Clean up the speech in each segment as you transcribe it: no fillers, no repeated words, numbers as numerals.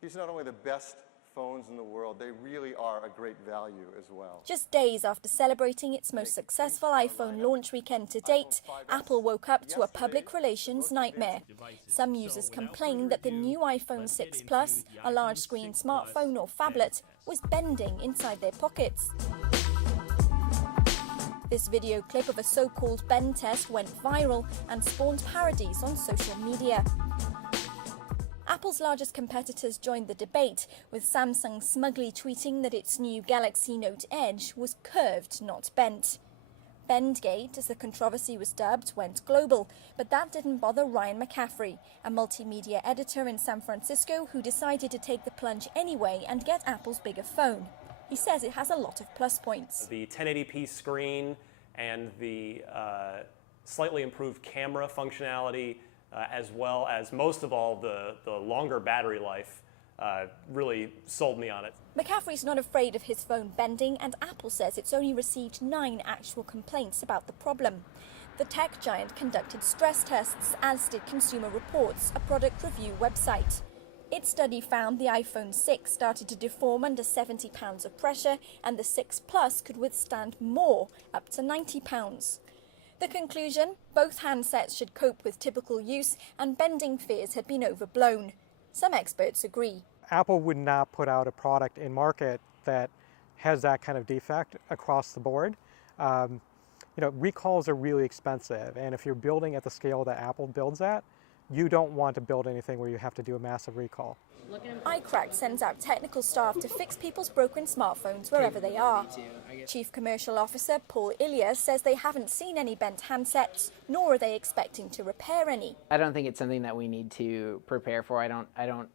These are not only the best phones in the world, they really are a great value as well. Just days after celebrating its most successful iPhone launch weekend to date, Apple woke up to a public relations nightmare. Some users complained that the new iPhone 6 Plus, a large-screen smartphone or phablet, was bending inside their pockets. This video clip of a so-called bend test went viral and spawned parodies on social media. Apple's largest competitors joined the debate, with Samsung smugly tweeting that its new Galaxy Note Edge was curved, not bent. Bendgate, as the controversy was dubbed, went global, but that didn't bother Ryan McCaffrey, a multimedia editor in San Francisco who decided to take the plunge anyway and get Apple's bigger phone. He says it has a lot of plus points. The 1080p screen and the slightly improved camera functionality, as well as, most of all, the longer battery life really sold me on it. McCaffrey's not afraid of his phone bending, and Apple says it's only received 9 actual complaints about the problem. The tech giant conducted stress tests, as did Consumer Reports, a product review website. Its study found the iPhone 6 started to deform under 70 pounds of pressure, and the 6 Plus could withstand more, up to 90 pounds. The conclusion? Both handsets should cope with typical use, and bending fears had been overblown. Some experts agree. Apple would not put out a product in market that has that kind of defect across the board. Recalls are really expensive, and if you're building at the scale that Apple builds at, you don't want to build anything where you have to do a massive recall. iCracked sends out technical staff to fix people's broken smartphones wherever they are. Chief Commercial Officer Paul Ilias says they haven't seen any bent handsets, nor are they expecting to repair any. I don't think it's something that we need to prepare for. I don't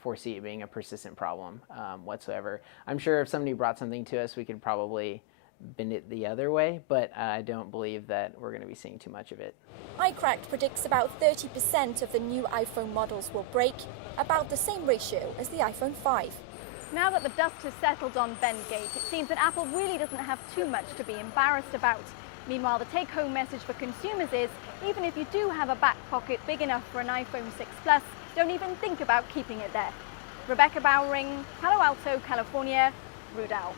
foresee it being a persistent problem whatsoever. I'm sure if somebody brought something to us, we could probably bend it the other way, but I don't believe that we're going to be seeing too much of it. iCracked predicts about 30% of the new iPhone models will break, about the same ratio as the iPhone 5. Now that the dust has settled on Bendgate, it seems that Apple really doesn't have too much to be embarrassed about. Meanwhile, the take-home message for consumers is, even if you do have a back pocket big enough for an iPhone 6 Plus, don't even think about keeping it there. Rebecca Bowring, Palo Alto, California, Rudal.